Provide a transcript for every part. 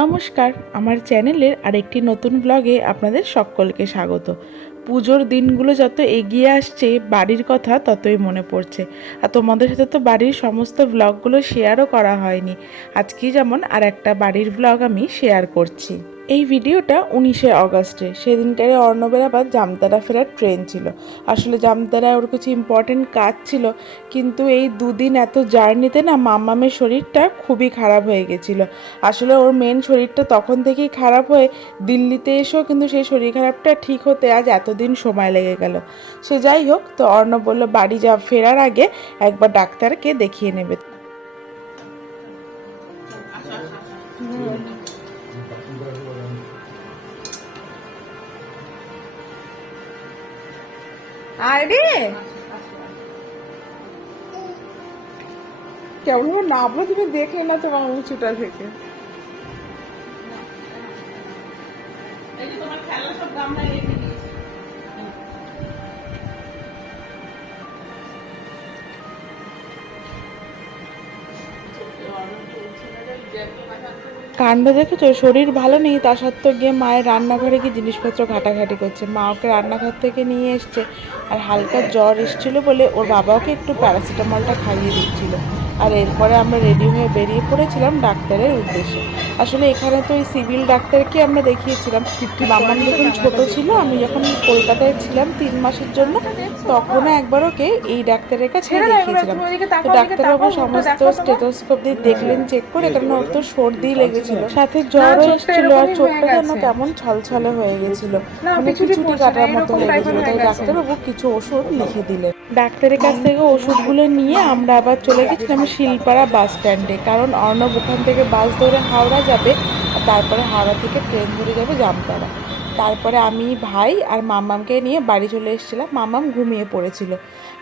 নমস্কার, আমার চ্যানেলের আরেকটি নতুন ব্লগে আপনাদের সকলকে স্বাগত। পুজোর দিনগুলো যত এগিয়ে আসছে, বাড়ির কথা ততই মনে পড়ছে। আর তোমাদের সাথে তো বাড়ির সমস্ত ব্লগগুলো শেয়ারও করা হয়নি। আজকে যেমন আর একটা বাড়ির ব্লগ আমি শেয়ার করছি। এই ভিডিওটা উনিশে অগস্টে সেদিনটারে অর্ণবের আবার জামতারা ফেরার ট্রেন ছিল। আসলে জামতারায় ওর কিছু ইম্পর্টেন্ট কাজ ছিল, কিন্তু এই দুদিন এত জার্নিতে না মাম্মামের শরীরটা খুবই খারাপ হয়ে গেছিল। আসলে ওর মেন শরীরটা তখন থেকেই খারাপ হয়ে দিল্লিতে এসেও কিন্তু সেই শরীর খারাপটা ঠিক হতে আজ এতদিন সময় লেগে গেল। সে যাই হোক, তো অর্ণব বলল, বাড়ি যা ফেরার আগে একবার ডাক্তারকে দেখিয়ে নেবে। আরে। কেমন নামলো তুমি দেখলে না তোমার উঁচুটা থেকে। কাণ্ড দেখেছ? শরীর ভালো নেই, তা সত্ত্বেও গিয়ে মায়ের রান্নাঘরে গিয়ে জিনিসপত্র ঘাটাঘাটি করছে। মা ওকে রান্নাঘর থেকে নিয়ে এসছে, আর হালকা জ্বর এসেছিল বলে ওর বাবাকে একটু প্যারাসিটামলটা খাইয়ে দিচ্ছিল। আর এরপরে আমরা রেডি হয়ে বেরিয়ে পড়েছিলাম ডাক্তারের উদ্দেশ্যে। আসলে এখানে তো ওই সিভিল ডাক্তারকে আমরা দেখিয়েছিলাম। মামাম যখন ছোট ছিল আমি যখন কলকাতায় ছিলাম তিন মাসের জন্য তখনও একবার ওকে এই ডাক্তারের কাছে দেখিয়েছিলাম। তো ডাক্তারবাবু সমস্ত স্টেথোস্কোপ দিয়ে দেখলেন চেক করে কারণ ওর তো সর্দি লেগেছিল। সাথে জ্বরও এসেছিল আর চোখটা যেন কেমন ছলছলে হয়ে গেছিল। মানে কিছুটি কাটার মতো হয়ে গেছিল তাই ডাক্তারবাবু কিছু ওষুধ লিখে দিলেন। ডাক্তারের কাছ থেকে ওষুধগুলো নিয়ে আমরা আবার চলে গেছিলাম শিলপাড়া বাস স্ট্যান্ডে। কারণ অর্ণব ওখান থেকে বাস ধরে হাওড়া যাবে তারপরে হাওড়া থেকে ট্রেন ধরে যাবে জামতারা তারপরে আমি, ভাই আর মামামকে নিয়ে বাড়ি চলে এসেছিলাম। মামাম ঘুমিয়ে পড়েছিল।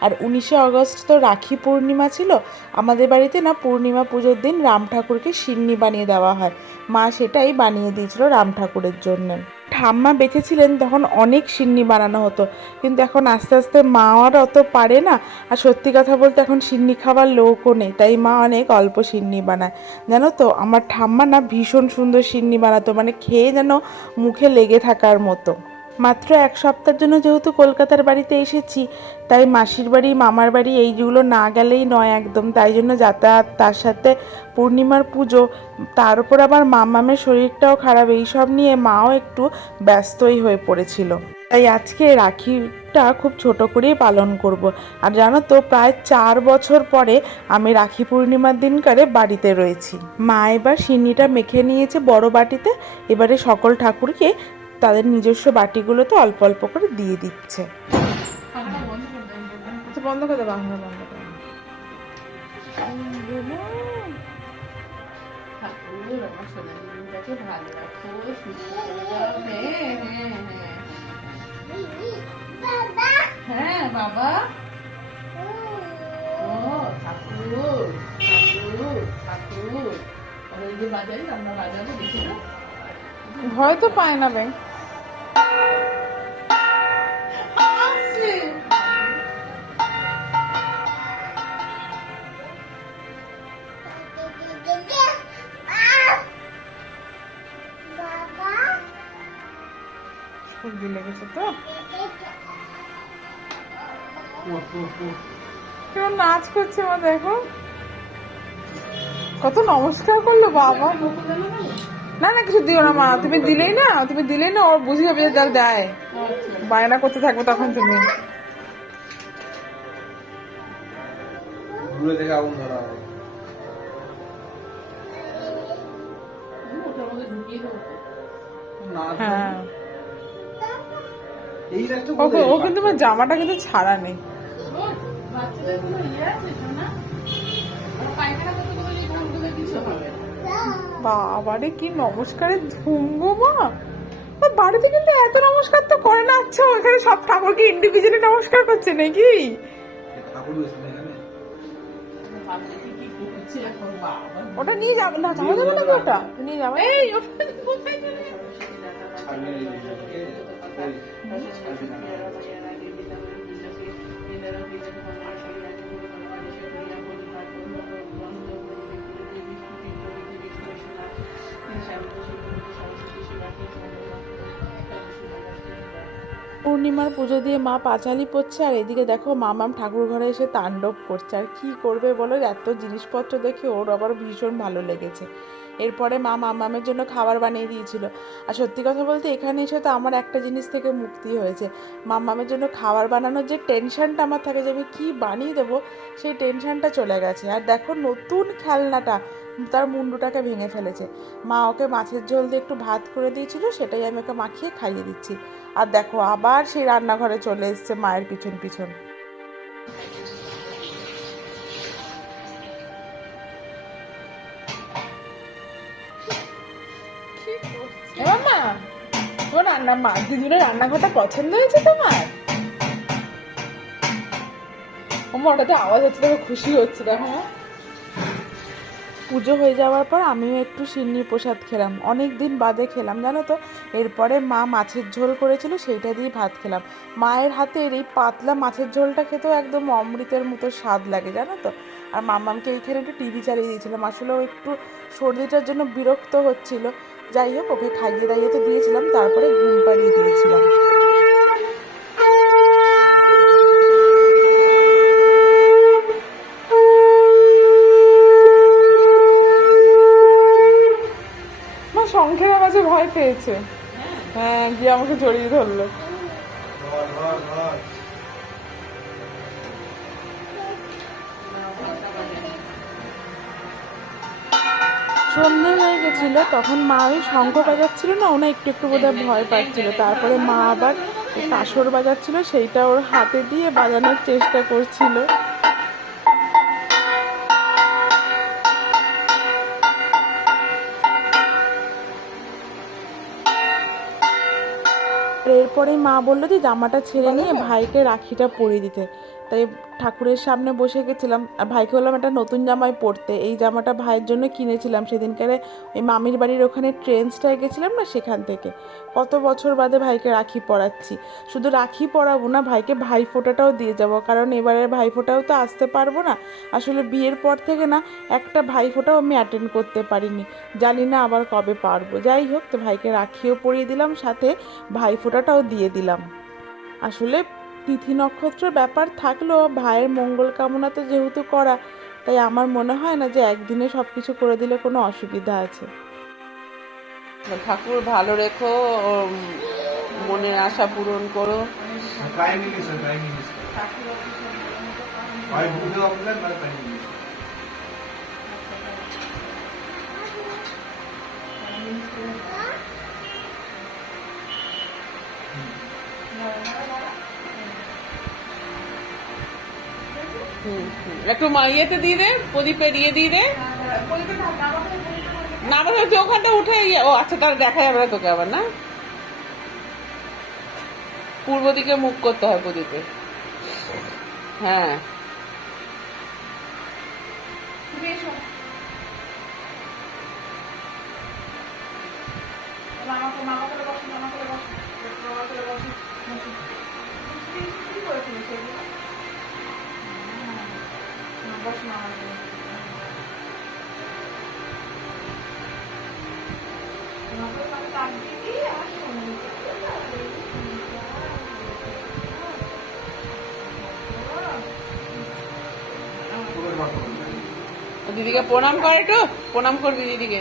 আর উনিশে আগস্ট তো রাখি পূর্ণিমা ছিল। আমাদের বাড়িতে না পূর্ণিমা পুজোর দিন রাম ঠাকুরকে সিন্নি বানিয়ে দেওয়া হয়। মা সেটাই বানিয়ে দিয়েছিল রাম ঠাকুরের জন্য। ঠাম্মা বেঁচে ছিলেন তখন অনেক সিন্নি বানানো হতো। কিন্তু এখন আস্তে আস্তে মা আর অত পারে না। আর সত্যি কথা বলতে এখন সিন্নি খাবার লোকও নেই। তাই মা অনেক অল্প সিন্নি বানায়। জানো তো, আমার ঠাম্মা না ভীষণ সুন্দর সিন্নি বানাতো। মানে খেয়ে যেন মুখে লেগে থাকার মতো। মাত্র এক সপ্তাহের জন্য যেহেতু কলকাতার বাড়িতে এসেছি, তাই মাসির বাড়ি, মামার বাড়ি এইগুলো না গেলেই নয় একদম। তাই জন্য যাতায়াত, তার সাথে পূর্ণিমার পুজো, তার উপর আবার মামামের শরীরটাও খারাপ, এইসব নিয়ে মাও একটু ব্যস্তই হয়ে পড়েছিল। তাই আজকে রাখিটা খুব ছোট করেই পালন করব। আর জানো তো, প্রায় চার বছর পরে আমি রাখি পূর্ণিমার দিনকারে বাড়িতে রয়েছি। মা এবার সিন্নিটা মেখে নিয়েছে বড় বাটিতে, এবারে সকল ঠাকুরকে তাদের নিজস্ব বাটিগুলোতে অল্প অল্প করে দিয়ে দিচ্ছে। আচ্ছা বন্ধ করে আমরা বন্ধ করে হ্যাঁ হ্যাঁ হ্যাঁ হ্যাঁ বাবা। ঠাকুর ঠাকুর ঠাকুর আর ওই যে বাজারে আমরা বাজারে দেখি না ভয় তো পায় না ব্যাংক সর্দি লেগেছে তো? কেমন নাচ করছে মা দেখো। কত নমস্কার করল বাবা। না না কিছু দিও না মা তুমি দিলেই না তুমি দিলেই না ওর বুঝি হবে যে যার দেয়। বায়না করতে থাকব তখন তুমি। আগুন ধরা হবে। হ্যাঁ। এই রাখতে ও ও কিন্তু আমার জামাটা কিন্তু ছাড়া নেই। ইয়ে এই বাবারে কি নমস্কারের ধুমগো মা। বাড়িতে কিন্তু এত নমস্কার তো করে না আচ্ছা ওখানে সব ঠাকুরকে ইন্ডিভিজুয়ালি নমস্কার করছে নাকি? ওটা নিয়ে রয়েছে না বাচ্চাকে কি করছে এখন বাবা। ওটা পূর্ণিমার পুজো দিয়ে মা পাঁচালি পড়ছে আর এদিকে দেখো মামাম ঠাকুর ঘরে এসে তাণ্ডব করছে আর কি করবে বলো এত জিনিসপত্র দেখে ওর আবার ভীষণ ভালো লেগেছে এরপরে মা মামামের জন্য খাবার বানিয়ে দিয়েছিল। আর সত্যি কথা বলতে এখানে এসে তো আমার একটা জিনিস থেকে মুক্তি হয়েছে। মামামের জন্য খাবার বানানোর যে টেনশনটা আমার থাকে যে আমি কী বানিয়ে দেবো, সেই টেনশনটা চলে গেছে। আর দেখো নতুন খেলনাটা তার মুন্ডুটাকে ভেঙে ফেলেছে। মা ওকে মাছের ঝোল দিয়ে একটু ভাত করে দিয়েছিল, সেটাই আমি ওকে মাখিয়ে খাইয়ে দিচ্ছি। আর দেখো আবার সেই রান্নাঘরে চলে এসছে মায়ের পিছন পিছন। তোমার রান্না, মা দিদুরের রান্নাঘরটা পছন্দ হয়েছে তোমার? আমার ওটাতে আওয়াজ হচ্ছে, দেখো খুশি হচ্ছে, দেখো পুজো হয়ে যাওয়ার পর আমিও একটু সিন্নি প্রসাদ খেলাম। অনেক দিন বাদে খেলাম, জানো তো? এরপরে মা মাছের ঝোল করেছিল, সেইটা দিয়ে ভাত খেলাম। মায়ের হাতের এই পাতলা মাছের ঝোলটা খেতেও একদম অমৃতের মতো স্বাদ লাগে, জানো তো? আর মামামকে এইখানে একটু টিভি চালিয়ে দিয়েছিলাম। আসলে একটু সর্দিটার জন্য বিরক্ত হচ্ছিল। যাই হোক, ওকে খাইয়ে দাইয়ে তো দিয়েছিলাম, তারপরে ঘুম পাড়িয়ে দিয়েছিলাম। শঙ্খের আওয়াজে ভয় পেয়েছে। হ্যাঁ গিয়ে আমাকে জড়িয়ে ধরলো। সন্ধে হয়ে গেছিল, তখন মা ওই শঙ্খ বাজাচ্ছিল না ওনা একটু একটু বোধহয় ভয় পাচ্ছিল। তারপরে মা আবার কাসর বাজাচ্ছিল, সেইটা ওর হাতে দিয়ে বাজানোর চেষ্টা করছিল। এরপরে মা বলল যে, জামাটা ছেড়ে নিয়ে ভাইকে রাখিটা পরিয়ে দিতে। তাই ঠাকুরের সামনে বসে গেছিলাম। আর ভাইকে বললাম, একটা নতুন জামাই পরতে। এই জামাটা ভাইয়ের জন্য কিনেছিলাম। সেদিনকারে ওই মামির বাড়ির ওখানে ট্রেন্সটায় গেছিলাম না সেখান থেকে। কত বছর বাদে ভাইকে রাখি পরাচ্ছি। শুধু রাখি পরাবো না, ভাইকে ভাই ফোঁটাটাও দিয়ে যাব। কারণ এবারের ভাই ফোঁটাও তো আসতে পারব না। আসলে বিয়ের পর থেকে না, একটা ভাই ফোঁটাও আমি অ্যাটেন্ড করতে পারিনি। জানি না আবার কবে পারব। যাই হোক, তো ভাইকে রাখিও পরিয়ে দিলাম, সাথে ভাই ফোঁটাটাও দিয়ে দিলাম। আসলে তিথি নক্ষত্রের ব্যাপার থাকলেও ভাইয়ের মঙ্গল কামনা তো যেহেতু করা তাই আমার মনে হয় না যে একদিনে সব কিছু করে দিলে কোনো অসুবিধা আছে। ঠাকুর ভালো রেখো মনের আশা পূরণ করো। Prime minister hmm. একটু ইয়েতে দিয়ে দে, প্রদীপে দিয়ে দিয়ে দে। না আবার তুই ওখানটা উঠে ইয়ে- ও আচ্ছা তাহলে দেখা যাবে তোকে আবার, না? পূর্ব দিকে মুখ করতে হয় প্রদীপে। হ্যাঁ। ও দিদিকে প্রণাম কর একটু। প্রণাম করবি দিদিকে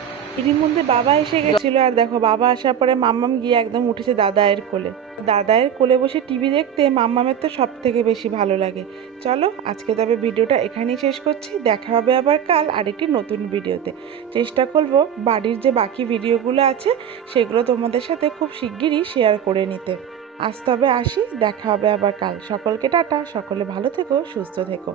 এরই মধ্যে বাবা এসে গেছিল আর দেখো, বাবা আসার পরে মাম্মাম গিয়ে একদম উঠেছে দাদায়ের কোলে। দাদায়ের কোলে বসে টিভি দেখতে মাম্মামের তো সব থেকে বেশি ভালো লাগে। চলো, আজকে তবে ভিডিওটা এখানেই শেষ করছি। দেখা হবে আবার কাল আরেকটি নতুন ভিডিওতে। চেষ্টা করব বাড়ির যে বাকি ভিডিওগুলো আছে, সেগুলো তোমাদের সাথে খুব শিগগিরই শেয়ার করে নিতে। আজ তবে আসি, দেখা হবে আবার কাল। সকলকে টাটা, সকলে ভালো থেকো, সুস্থ থেকো।